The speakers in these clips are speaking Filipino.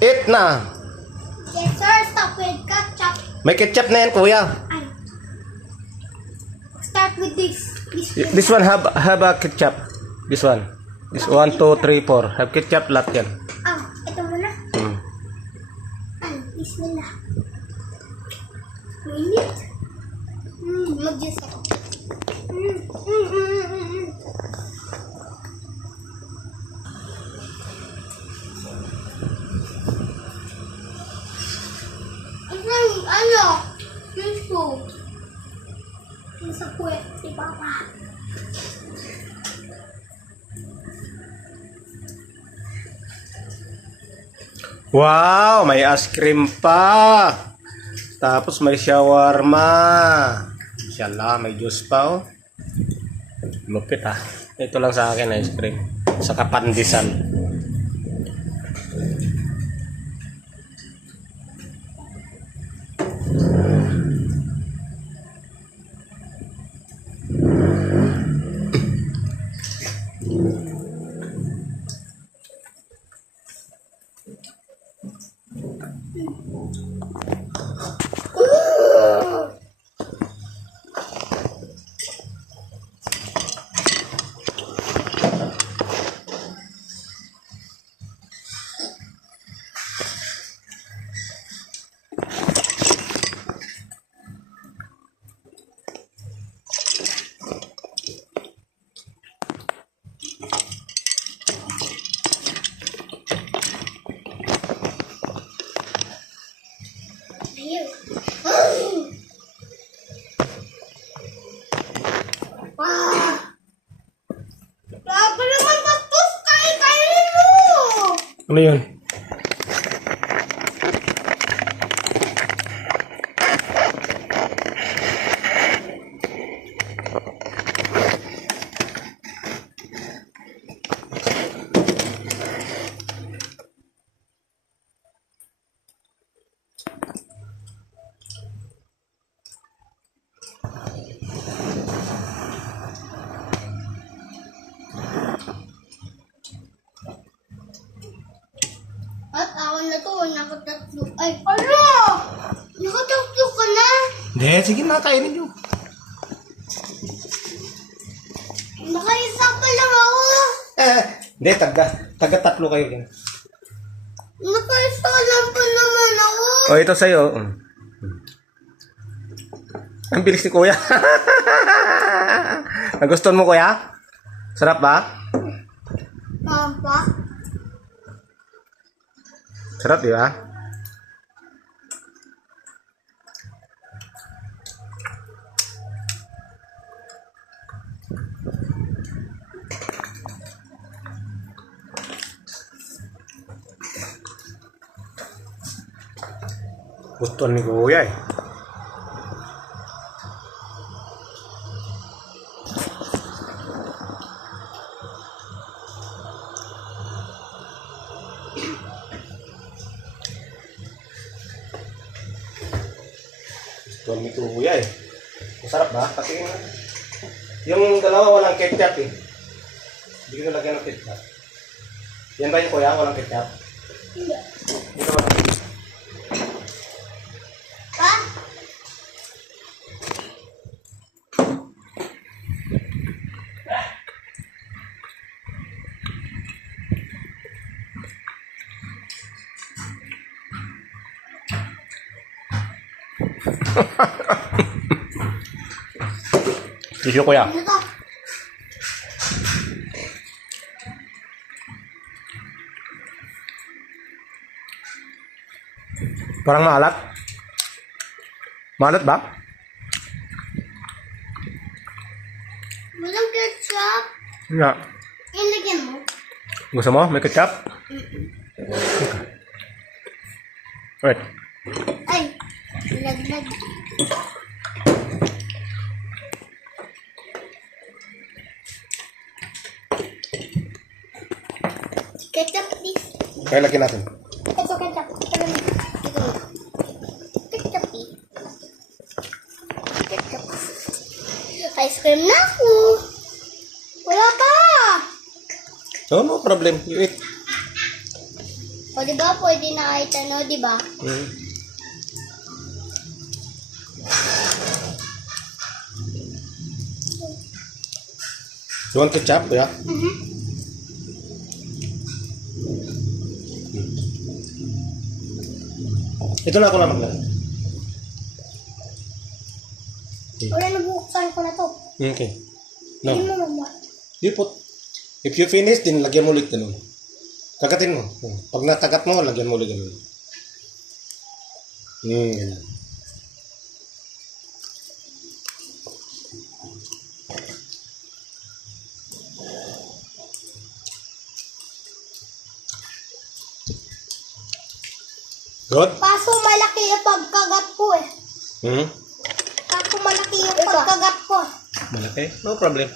Eat na. Yes, sir. Stop with ketchup. May ketchup na yan, kuya. Ay. Start with this. This one have a ketchup. This one. This 1, 2, 3, 4. Have ketchup lahat yan. Ito muna. Ay, bismillah. Minute. Mag-juice ako. Ano? Juice. Sa puwet si Papa. Wow, may ice cream pa. Tapos may shawarma. Inshallah, may juice pa oh. Lupit ah. Ito lang sa akin ice cream. Saka pandesal. Grabe naman tapos kain mo! Ano yun? At ako na to, nakatatlo. Ay, ano? Nakatatlo ka na? Hindi, sige na, kainin nyo. Nakaisa pa lang ako. Hindi, taga tatlo kayo yan. Nakaisa lang pa naman ako. O, ito sa'yo. Ang bilis ni kuya. Nagustuhan mo kuya? Sarap ba? Papa? Sarap di ba? Gustuhan ni kuya eh. Gustuhan ni kuya eh. Masarap ba? Kasi yung dalawa walang ketchup eh. Hindi ko nalagyan ng ketchup. Yan ba yung kuya? Walang ketchup? Hindi. Dito walang ketchup. Pa? Tissue kuya. Ano to? Parang maalat. Maalat ba? Walang ketchup. Nga. Ilagyan mo. Gusto mo? May ketchup? Wait. Ay, laglag. Ketchup, please. Kaya lagyan natin. Ito, ketchup. Ito. Ketchup, please. Ketchup. Ice cream na ako. Wala pa. Oh, no problem. You eat. O, di ba? Pwede na kahit ano, di ba? Hmm. You want ketchup, yeah? Ito na ako lang maglalagay. Wala na buksan ko na to. Okay. No. Hindi mo mama. You put, if you finish, din lagyan mo ulit ganun. Kagatin mo. Pag natagat mo, lagyan mo ulit ganun. Ganyan. Good? Kaso malaki yung pagkagat ko eh. Hmm? Kaso malaki yung pagkagat ko. Malaki? No problem.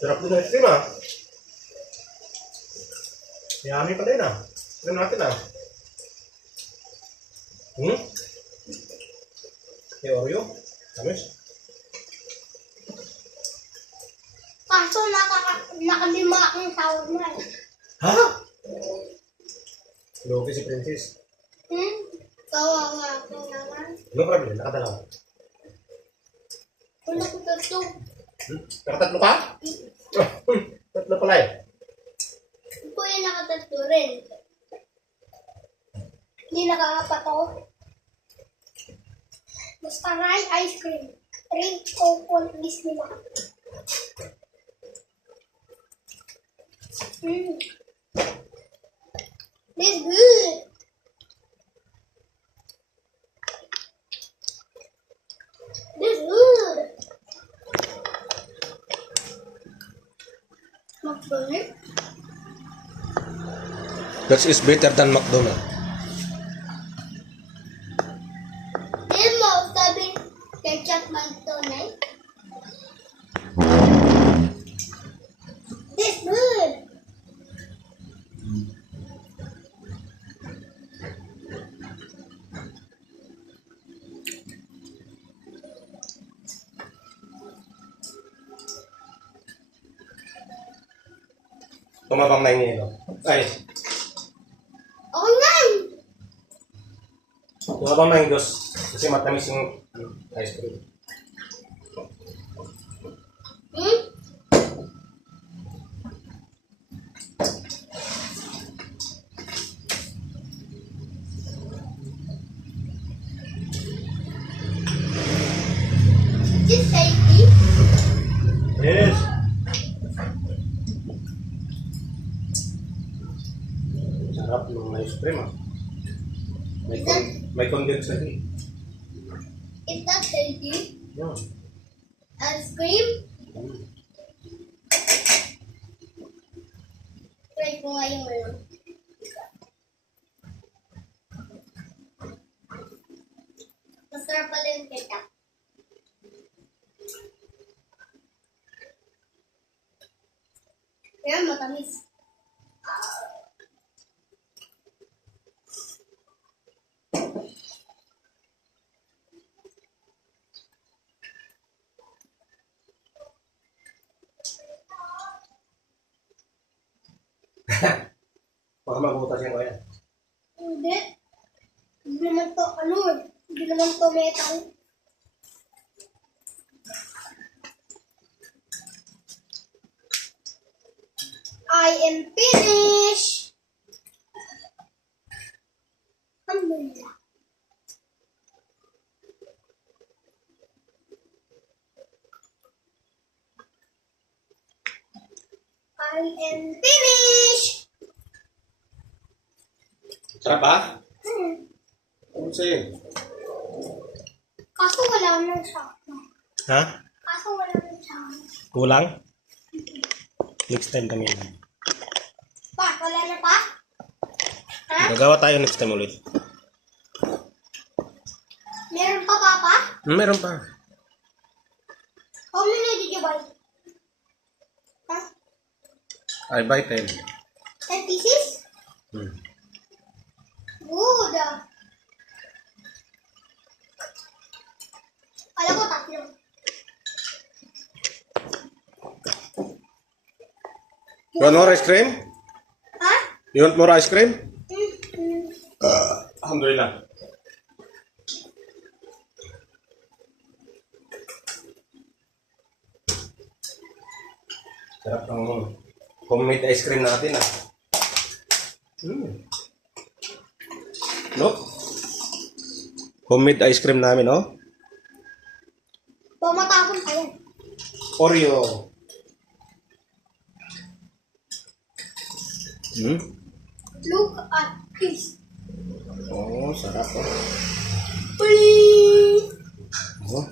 Sarap din ang ice cream ah. Yummy pa din ah. Tignan natin ah. May Oreo? Tamis? Kaso nakalima ang tawag na eh. Ha? Lugi si Princess. Kawawa ko naman. No problem, nakadalawa. Wala ko tatlo. Nakatatlo ka? Tatlo pala eh. Ito yung nakatatlo rin. Hindi nakakapat ako. Basta rai ice cream. Drink coconut please nila. This good. This good. McDonald's? That is better than McDonald's. Hindi mo sabi ketchup McDonald's? This good. Tumabang na yung yelo. Ay, Ako nan! tumabang na yung dos. Kasi matamis yung ice cream. This safety? Yes. Sarap ng ice cream ah. May condensed na rin. Is that healthy? Yeah. Ice cream? Try ko nga yung ano. Masarap pala yung ketchup. Kaya matamis. Baka mabutas yung kaya. Hindi. Hindi naman to, ano eh. Hindi naman to metal. I am finished. Alhamdulillah. I am finished. Sarap ba? Hmm. Ano sa'yo? Kaso wala nang sakto. Ha? Kaso wala nang sakto. Kulang? Next time kami lang. Pa, wala na pa? Nagawa tayo next time ulit. Meron pa, Papa? Meron pa. How many did you buy? Huh? I buy 10. 10 pieces? Hmm. Good. Alam ko, tatlo. You want more ice cream? Ha? You want more ice cream? Mm-hmm. Alhamdulillah. Sarap ng homemade ice cream natin ah. Look. Homemade ice cream namin, oh. Pumatapon pa yan. Oreo. Look at this. Oh, sarap oh. Please. Oh.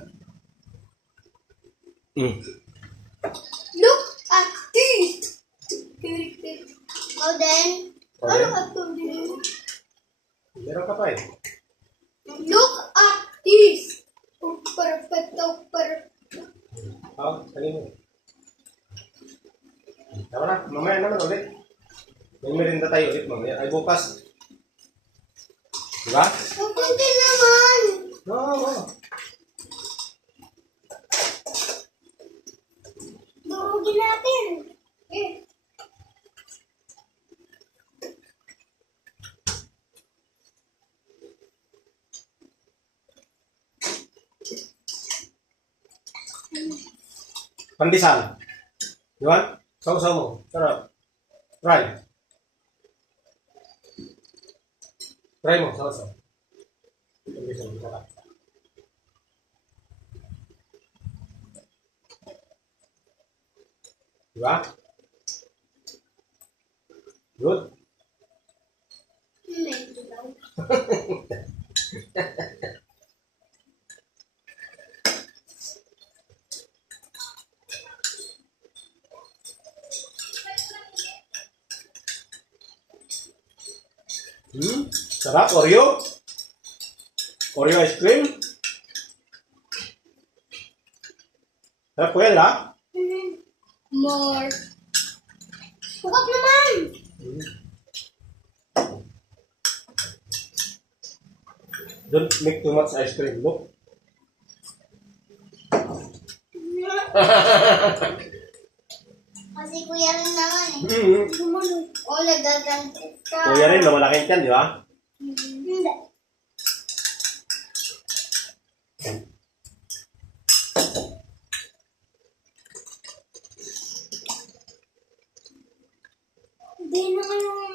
Look at this. Oh, then. Oh, Ano then? ka to din? Meron ka pa eh. Look at this. Perfecto, perfecto. Oh, kanino? Tama na, mamaya naman ulit. May merinda tayo ulit mamaya. Ay, bukas. Diba? Kunti naman. Oo. Durugin natin. Eh. Pandesal. You want? Saw-saw mo. Sarap. Try. Try mo, saw-saw. Pandesal, sarap. Diba? Good? Medyo daw. Sarap, Oreo. Oreo ice cream. Sarap po yan, ha? More. Bukap naman. Don't make too much ice cream. Look. Kasi kuya rin naman eh. Mm-hmm. O, nagagantit ka. Kuya rin, lumalaking yan, di ba? Hindi. Hindi na kayong